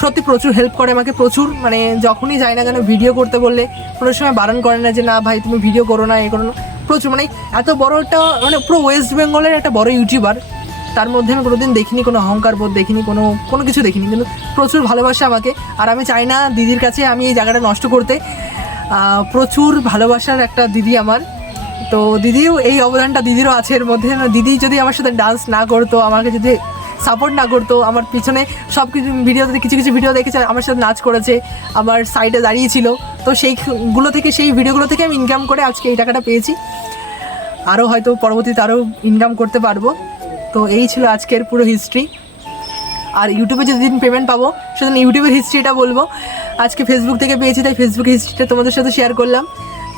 সত্যি প্রচুর হেল্প করে আমাকে, প্রচুর, মানে যখনই যাই না কেন ভিডিও করতে বললে কোনো সময় বারণ করে না যে না ভাই তুমি ভিডিও করো না, এ করো না, প্রচুর, মানে এত বড় একটা, মানে পুরো ওয়েস্ট বেঙ্গলের একটা বড় ইউটিউবার, তার মধ্যে আমি কোনোদিন দেখিনি কোনো অহংকার বোধ, দেখিনি কোনো কিছু দেখিনি, কিন্তু প্রচুর ভালোবাসা আমাকে। আর আমি চাই না দিদির কাছে আমি এই জায়গাটা নষ্ট করতে। প্রচুর ভালোবাসার একটা দিদি আমার। তো দিদিও এই অবদানটা দিদিরও আছে এর মধ্যে। দিদি যদি আমার সাথে ডান্স না করতো, আমাকে যদি সাপোর্ট না করতো, আমার পিছনে সব কিছু ভিডিওতে কিছু ভিডিও দেখেছে আমার সাথে নাচ করেছে, আমার সাইডে দাঁড়িয়েছিল, তো সেই ভিডিওগুলো থেকে আমি ইনকাম করে আজকে এই টাকাটা পেয়েছি। আরও হয়তো পরবর্তীতে আরও ইনকাম করতে পারবো। তো এই ছিল আজকের পুরো হিস্ট্রি। আর ইউটিউবে যেদিন পেমেন্ট পাবো সেদিন ইউটিউবের হিস্ট্রিটা বলবো। আজকে ফেসবুক থেকে পেয়েছি, তাই ফেসবুকের হিস্ট্রিটা তোমাদের সাথে শেয়ার করলাম।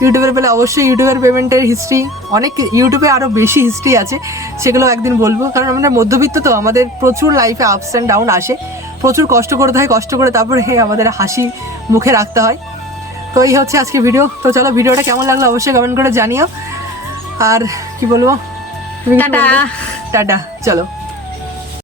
ইউটিউবের পেলে অবশ্যই ইউটিউবের পেমেন্টের হিস্ট্রি, অনেক ইউটিউবে আরও বেশি হিস্ট্রি আছে, সেগুলো একদিন বলবো। কারণ আমরা মধ্যবিত্ত, তো আমাদের প্রচুর লাইফে আপস অ্যান্ড ডাউন আসে, প্রচুর কষ্ট করতে হয়, কষ্ট করে তারপরে আমাদের হাসি মুখে রাখতে হয়। তো এই হচ্ছে আজকে ভিডিও। তো চলো, ভিডিওটা কেমন লাগলো অবশ্যই কমেন্ট করে জানিও। আর কি বলবো, টাটা। টাটা, চলো।